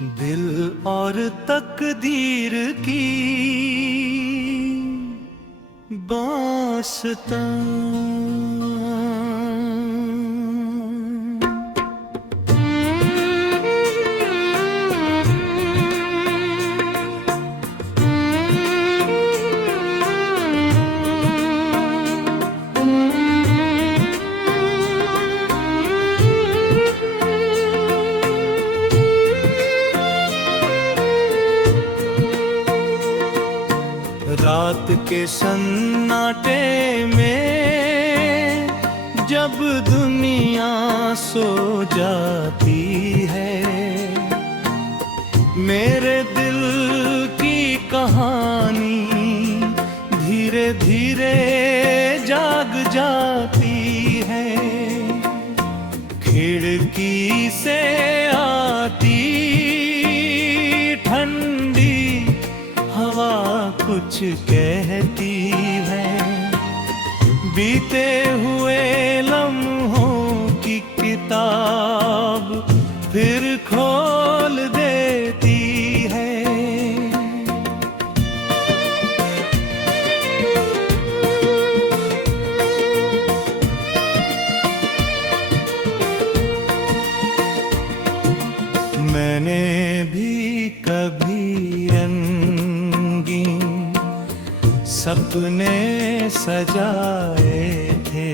दिल और तकदीर की दास्तां। रात के सन्नाटे में जब दुनिया सो जाती है, मेरे दिल की कहानी धीरे धीरे जाग जाती है। खिड़की से आती ठंडी हवा कुछ कहती है, बीते हुए लम्हों की किताब फिर खोल देती है। मैंने भी कभी सपने सजाए थे,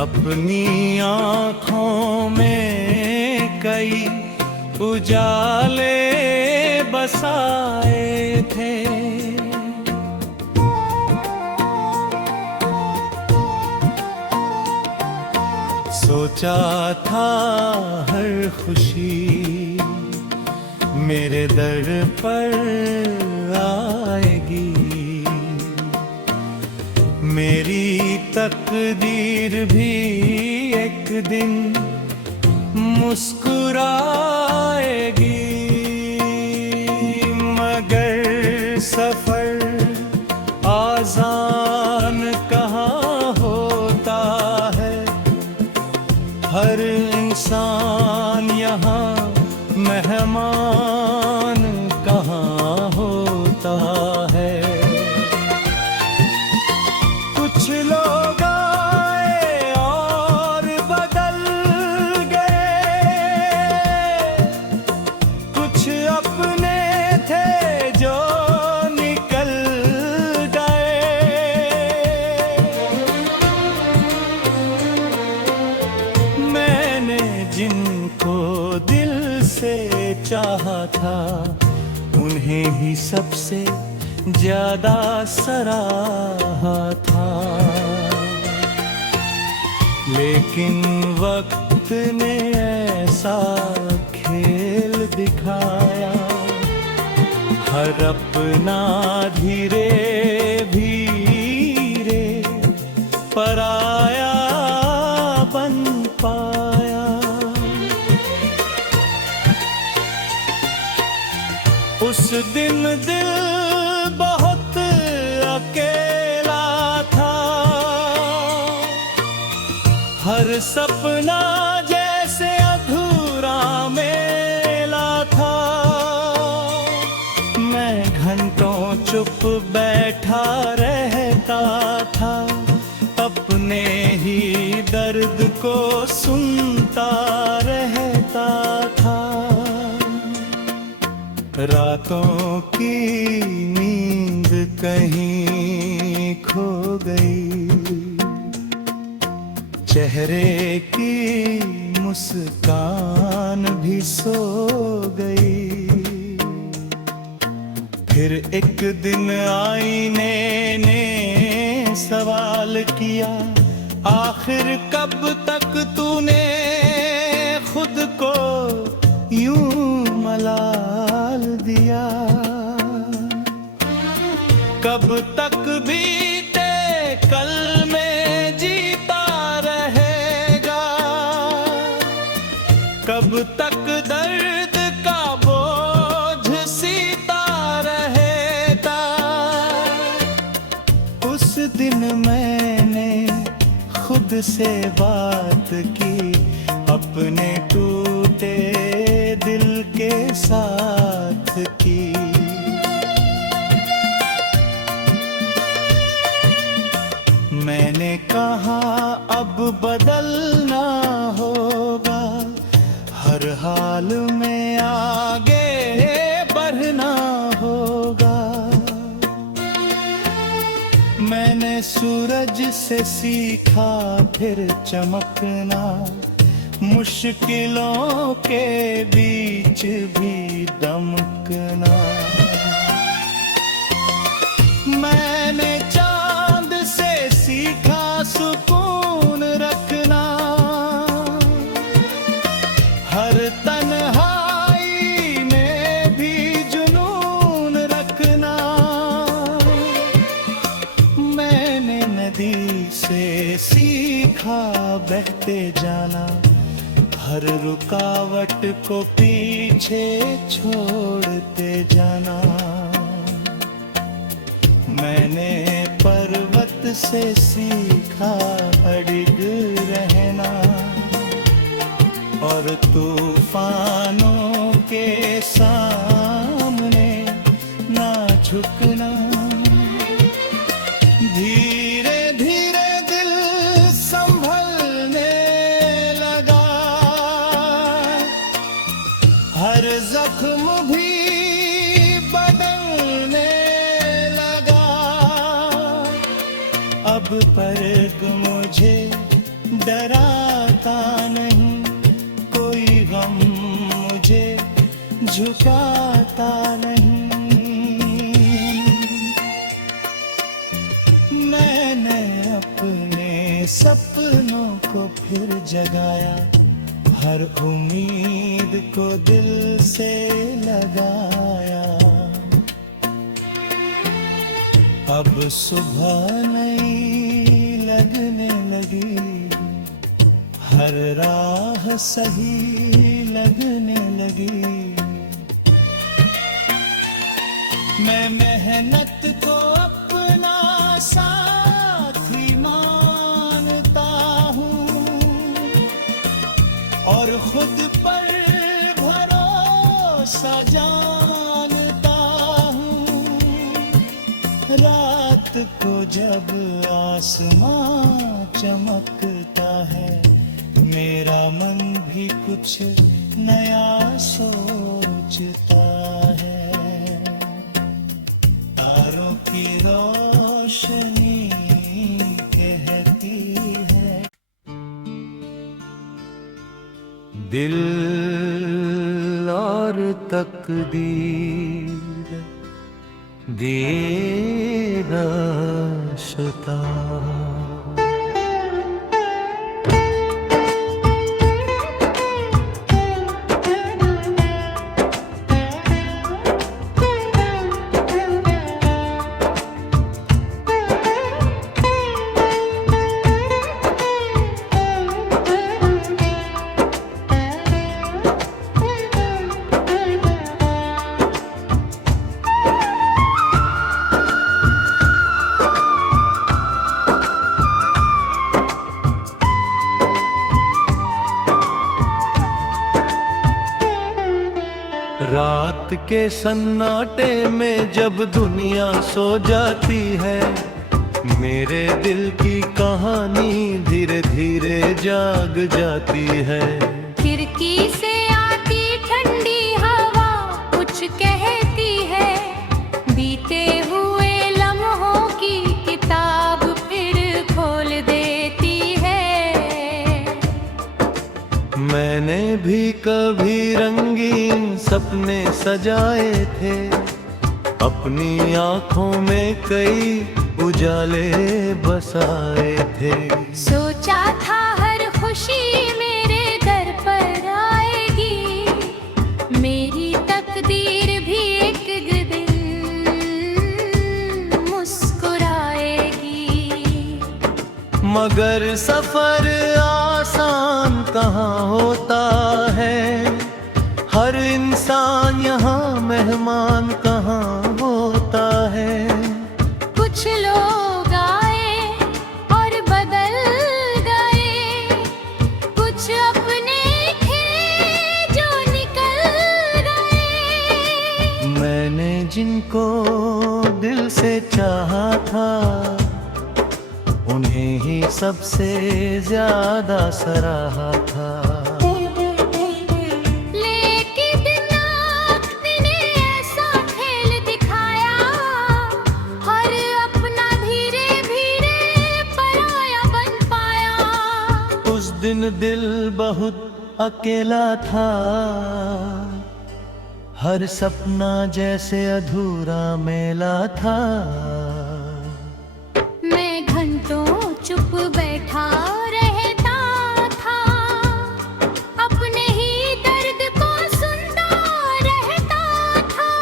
अपनी आँखों में कई उजाले बसाए थे। सोचा था हर खुशी मेरे दर पर आएगी, मेरी तकदीर भी एक दिन मुस्कुराएगी। मगर सफर आसान कहाँ होता है, हर इंसान यहाँ मेहमान कहाँ होता है। कुछ लोग आए और बदल गए, कुछ अपने थे जो निकल गए। मैंने जिनको दिल से चाहा था, उन्हें ही सबसे ज्यादा सराहा था। लेकिन वक्त ने ऐसा खेल दिखाया, हर अपना धीरे धीरे पराया बन पाया। उस दिन दिल बहुत अकेला था, हर सपना जैसे अधूरा मेला था। मैं घंटों चुप बैठा रहता था, अपने ही दर्द को सुनता रहता था। रातों की नींद कहीं खो गई, चेहरे की मुस्कान भी सो गई। फिर एक दिन आईने ने सवाल किया, आखिर कब तक तूने खुद को यूं मलाल दिया, कब तक बीते कल में जीता रहेगा, कब तक दर्द का बोझ सीता रहेगा। उस दिन मैंने खुद से बात की, अपने टूटे दिल के साथ की। मैंने कहा अब बदलना होगा, हर हाल में आगे बढ़ना होगा। मैंने सूरज से सीखा फिर चमकना, मुश्किलों के बीच भी दमकना। मैंने चांद से सीखा सुकून रखना, हर तन्हाई में भी जुनून रखना। मैंने नदी से सीखा बहते जाना, हर रुकावट को पीछे छोड़ते जाना। मैंने पर्वत से सीखा अडिग रहना, और तूफानों के सामने ना झुकना। धीरे धीरे दिल संभलने लगा, हर जख्म भी बदलने लगा। अब पर्ग मुझे डराता नहीं, कोई गम मुझे झुकाता नहीं। मैंने अपने सपनों को फिर जगाया, हर उम्मीद को दिल से लगाया। अब सुबह नई लगने लगी, हर राह सही लगने लगी। मैं मेहनत को अपना साथी मानता हूँ, और खुद पर भरोसा जानता हूँ। रात को जब आसमां चमकता है, मेरा मन भी कुछ नया सोचता है। तारों की रोशनी कहती है, दिल और तकदीर दिए रास्ता। रात के सन्नाटे में जब दुनिया सो जाती है, मेरे दिल की कहानी धीरे धीरे जाग जाती है। खिड़की से आती ठंडी हवा कुछ कहती है, बीते हुए लम्हों की किताब फिर खोल देती है। मैंने भी कभी रंगीन सपने सजाए थे, अपनी आँखों में कई उजाले बसाए थे। सोचा था हर खुशी मेरे दर पर आएगी, मेरी तकदीर भी एक दिन मुस्कुराएगी। मगर सफर आसान कहाँ होता है, हर इंसान यहाँ मेहमान कहाँ होता है। कुछ लोग आए और बदल गए, कुछ अपने थे जो निकल जिनको दिल से चाहा था, उन्हें ही सबसे ज्यादा सराहा था। लेकिन वक्त ने ऐसा खेल दिखाया, हर अपना धीरे धीरे पराया बन पाया। उस दिन दिल बहुत अकेला था, हर सपना जैसे अधूरा मेला था। मैं घंटों चुप बैठा रहता था, अपने ही दर्द को सुनता रहता था।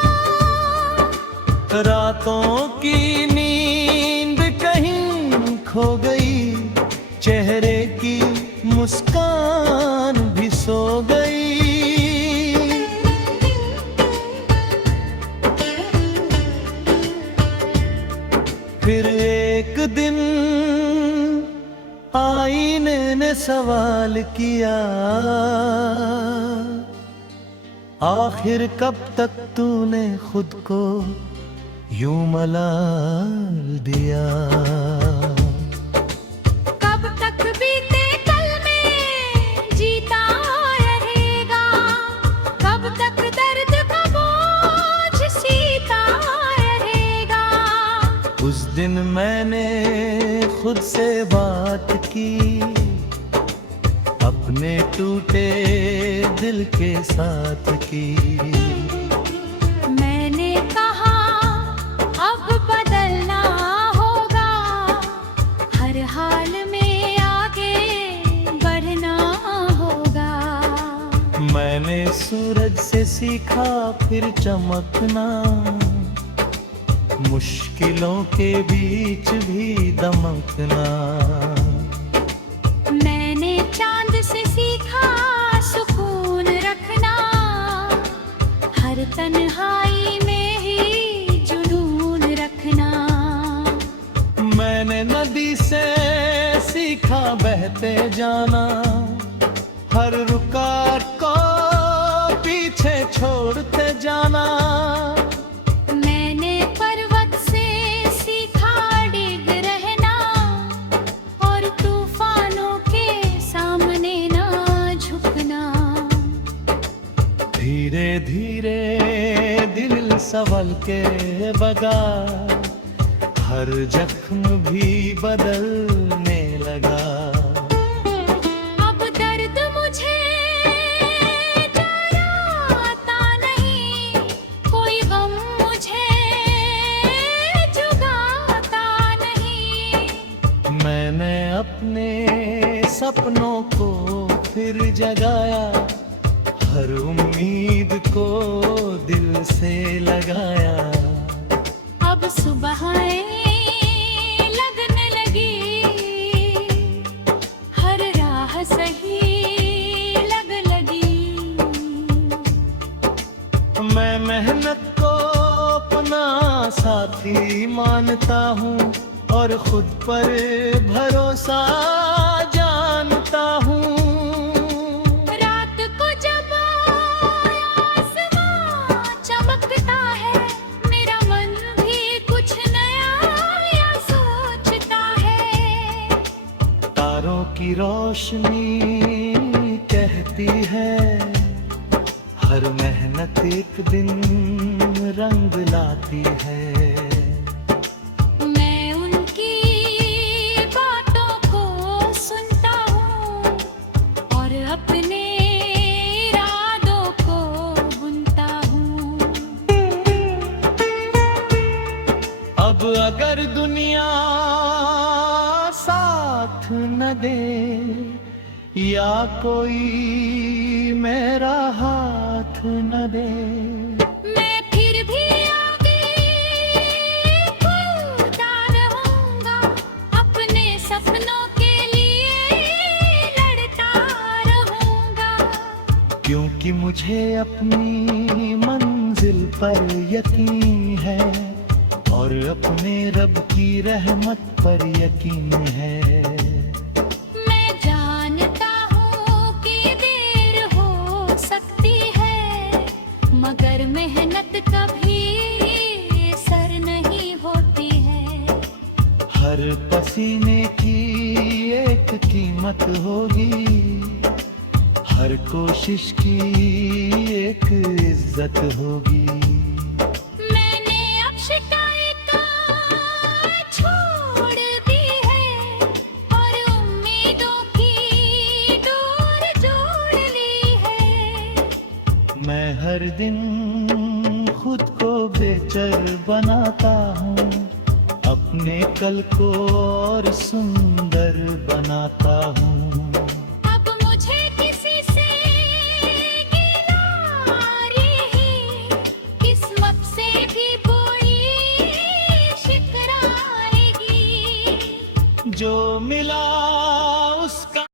रातों की नींद कहीं खो गई, चेहरे की मुस्कान भी सो गई। फिर एक दिन आईने ने सवाल किया, आखिर कब तक तूने खुद को यूं मलाल दिया। कब तक बीते कल में जीता रहेगा, कब तक दर्द का बोझ सीता रहेगा। उस दिन मैंने खुद से बात की, अपने टूटे दिल के साथ की। मैंने कहा अब बदलना होगा, हर हाल में आगे बढ़ना होगा। मैंने सूरज से सीखा फिर चमकना, मुश्किलों के बीच भी दमकना। मैंने चांद से सीखा सुकून रखना, हर तन्हाई में ही जुनून रखना। मैंने नदी से सीखा बहते जाना, हर रुकावट को पीछे छोड़ते जाना। मैंने पर्वत से सीखा डिग रहना, और तूफानों के सामने ना झुकना। धीरे धीरे दिल संभल के बगार, हर जख्म भी बदलने लगा। अब दर्द मुझे डराता नहीं, कोई गम मुझे जुगाता नहीं। मैंने अपने सपनों को फिर जगाया, हर उम्मीद को दिल से लगाया। अब सुबहें लगने लगी, हर राह सही लग लगी। मैं मेहनत को अपना साथी मानता हूँ, और खुद पर भरोसा जानता हूँ। रात को जब आसमां चमकता है, मेरा मन भी कुछ नया या सोचता है। तारों की रोशनी कहती है, हर मेहनत एक दिन रंग लाती है। मैं उनकी बातों को सुनता हूँ, और अपने इरादों को बुनता हूँ। अब अगर दुनिया साथ न दे, या कोई मेरा हाथ न दे, मैं फिर भी आगे बढ़ता रहूंगा, अपने सपनों के लिए लड़ता रहूंगा। क्योंकि मुझे अपनी मंजिल पर यकीन है, और अपने रब की रहमत पर यकीन है। मैं जानता हूँ कि देर हो सकती है, मगर मेहनत कभी पसीने की एक कीमत होगी, हर कोशिश की एक इज्जत होगी। मैंने अब शिकायत छोड़ दी है और उम्मीदों की डोर जोड़ ली है। मैं हर दिन खुद को बेहतर बनाता हूँ, अपने कल को और सुंदर बनाता हूँ।